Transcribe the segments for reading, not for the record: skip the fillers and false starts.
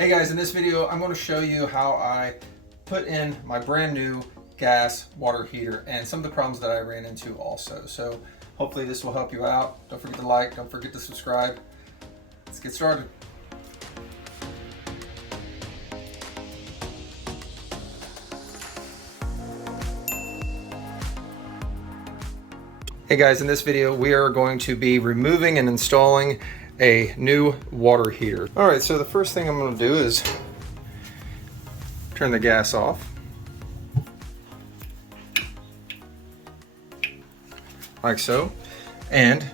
Hey guys, in this video I'm going to show you how I put in my brand new gas water heater and some of the problems that I ran into also. So hopefully this will help you out. Don't forget to like, don't forget to subscribe. Let's get started. Hey guys, in this video we are going to be removing and installing a new water heater. All right, so the first thing I'm going to do is turn the gas off. Like so, and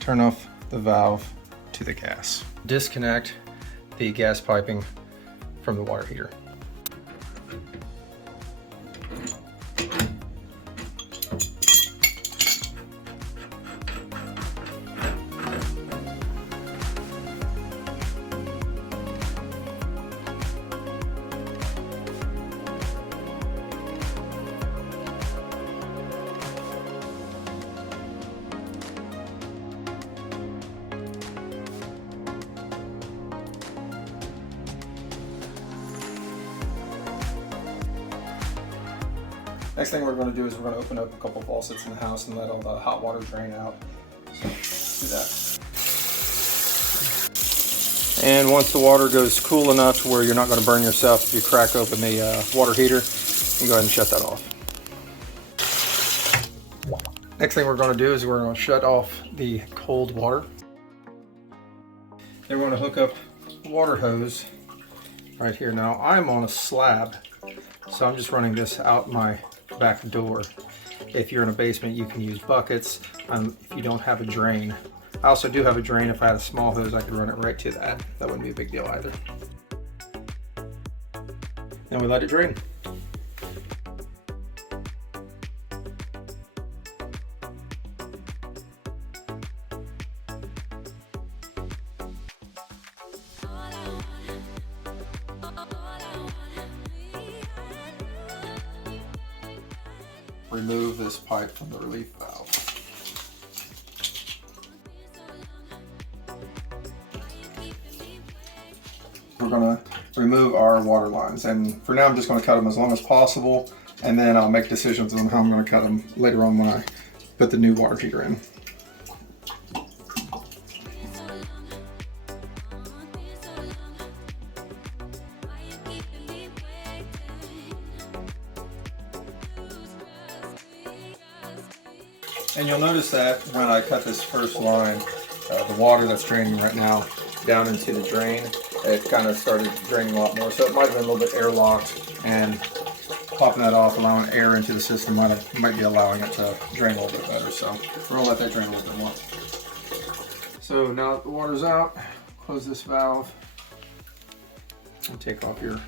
turn off the valve to the gas. Disconnect the gas piping from the water heater. Next thing we're going to do is we're going to open up a couple faucets in the house and let all the hot water drain out. So do that. And once the water goes cool enough to where you're not going to burn yourself if you crack open the water heater, you go ahead and shut that off. Next thing we're going to do is we're going to shut off the cold water. Then we're going to hook up the water hose right here. Now I'm on a slab, so I'm just running this out my back door. If you're in a basement, you can use buckets. If you don't have a drain, I also do have a drain. If I had a small hose, I could run it right to that. That wouldn't be a big deal either. Then we let it drain. Remove this pipe from the relief valve. We're going to remove our water lines, and for now I'm just going to cut them as long as possible, and then I'll make decisions on how I'm going to cut them later on when I put the new water heater in. And you'll notice that when I cut this first line, the water that's draining right now down into the drain, it kind of started draining a lot more. So it might have been a little bit airlocked, and popping that off, allowing air into the system might be allowing it to drain a little bit better. So we're gonna let that drain a little bit more. So now that the water's out, close this valve and take off your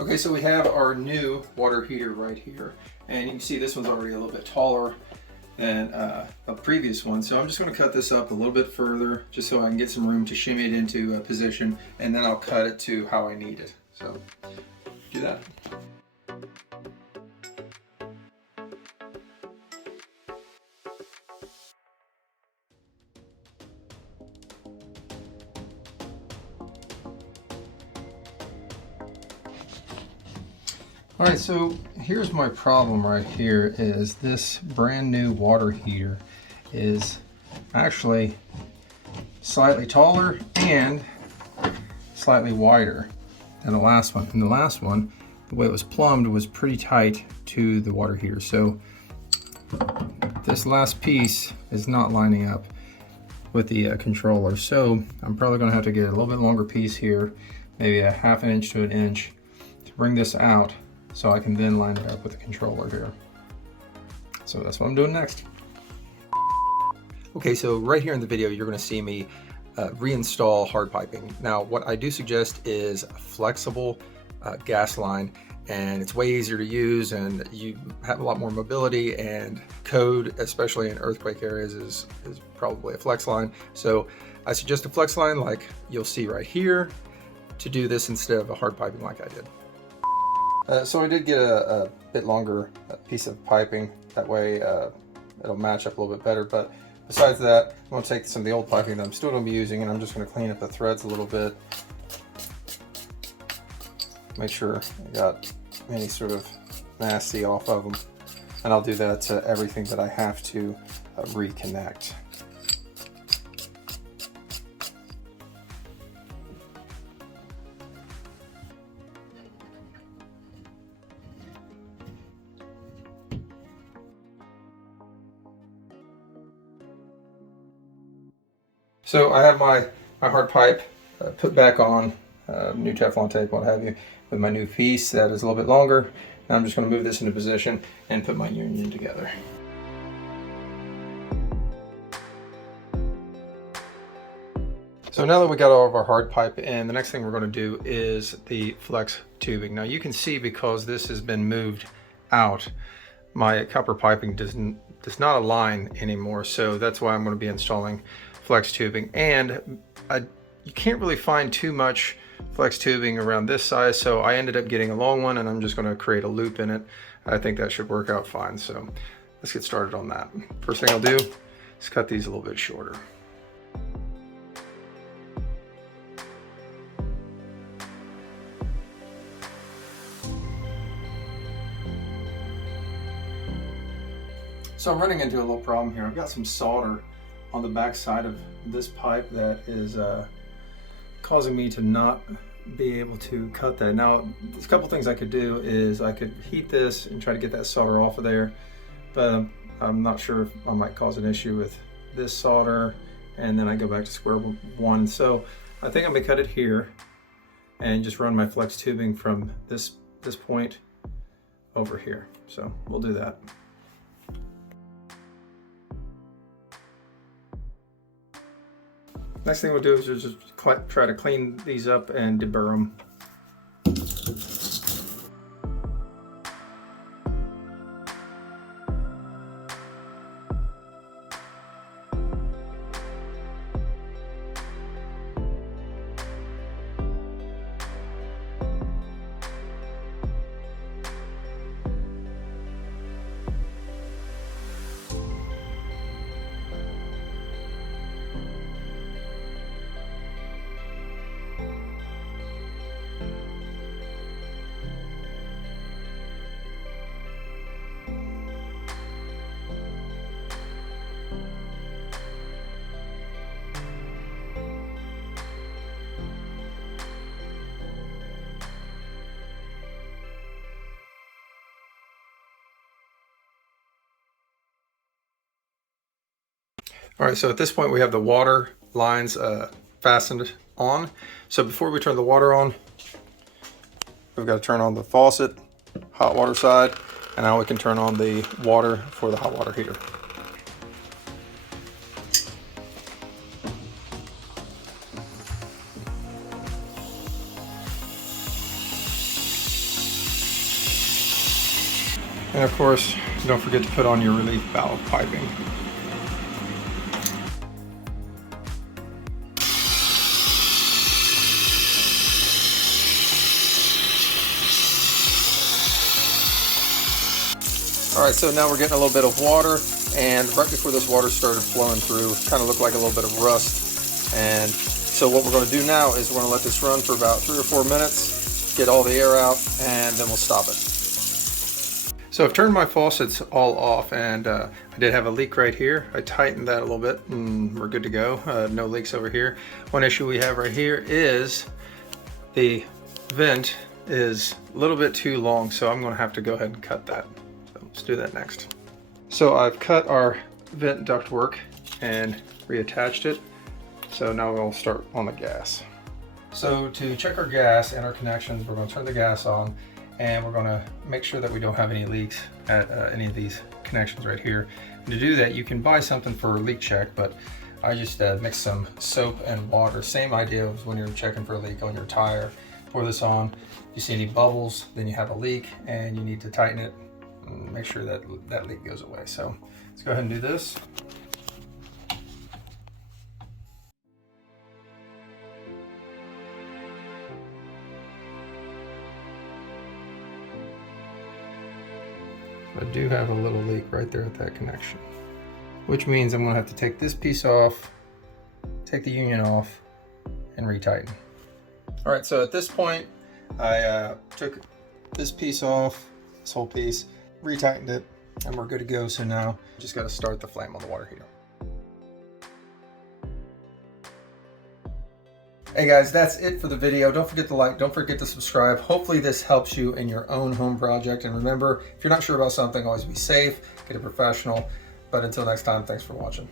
Okay, so we have our new water heater right here, and you can see this one's already a little bit taller than a previous one. So I'm just going to cut this up a little bit further just so I can get some room to shimmy it into a position, and then I'll cut it to how I need it. So do that. All right, so here's my problem right here is this brand new water heater is actually slightly taller and slightly wider than the last one. And the last one, the way it was plumbed was pretty tight to the water heater. So this last piece is not lining up with the controller. So I'm probably gonna have to get a little bit longer piece here, maybe a ½ inch to an inch to bring this out, so I can then line it up with the controller here. So that's what I'm doing next. Okay, so right here in the video, you're gonna see me reinstall hard piping. Now, what I do suggest is a flexible gas line, and it's way easier to use, and you have a lot more mobility, and code, especially in earthquake areas, is probably a flex line. So I suggest a flex line like you'll see right here. to do this instead of a hard piping like I did. So I did get a bit longer piece of piping. That way it'll match up a little bit better. But besides that, I'm going to take some of the old piping that I'm still going to be using, and I'm just going to clean up the threads a little bit. Make sure I got any sort of nasty off of them. And I'll do that to everything that I have to reconnect. So I have my hard pipe put back on, new Teflon tape, what have you, with my new piece that is a little bit longer. Now I'm just going to move this into position and put my union together. So now that we got all of our hard pipe in, the next thing we're going to do is the flex tubing. Now you can see, because this has been moved out, my copper piping does not align anymore, so that's why I'm going to be installing flex tubing. And you can't really find too much flex tubing around this size, so I ended up getting a long one, and I'm just going to create a loop in it. I think that should work out fine, so let's get started on that. First thing I'll do is cut these a little bit shorter. So I'm running into a little problem here. I've got some solder on the back side of this pipe that is causing me to not be able to cut that. Now, there's a couple things I could do. Is I could heat this and try to get that solder off of there, but I'm not sure if I might cause an issue with this solder, and then I go back to square one. So I think I'm gonna cut it here and just run my flex tubing from this point over here. So we'll do that. Next thing we'll do is just try to clean these up and deburr them. All right, so at this point we have the water lines fastened on. So before we turn the water on, we've got to turn on the faucet, hot water side, and now we can turn on the water for the hot water heater. And of course, don't forget to put on your relief valve piping. All right, so now we're getting a little bit of water, and right before this water started flowing through, it kind of looked like a little bit of rust. And so what we're going to do now is we're going to let this run for about 3 or 4 minutes, get all the air out, and then we'll stop it. So I've turned my faucets all off, and I did have a leak right here. I tightened that a little bit, and we're good to go. No leaks over here. One issue we have right here is the vent is a little bit too long, so I'm going to have to go ahead and cut that. Let's do that next. So I've cut our vent ductwork and reattached it. So now we'll start on the gas. So to check our gas and our connections, we're going to turn the gas on, and we're going to make sure that we don't have any leaks at any of these connections right here. And to do that, you can buy something for a leak check, but I just mix some soap and water. Same idea as when you're checking for a leak on your tire. Pour this on. If you see any bubbles, then you have a leak and you need to tighten it. Make sure that that leak goes away. So let's go ahead and do this. I do have a little leak right there at that connection, which means I'm going to have to take this piece off, take the union off, and retighten. All right, so at this point, I took this piece off, this whole piece, retightened it, and we're good to go. So now just got to start the flame on the water heater. Hey guys, that's it for the video. Don't forget to like, don't forget to subscribe. Hopefully this helps you in your own home project. And remember, if you're not sure about something, always be safe, get a professional. But until next time, thanks for watching.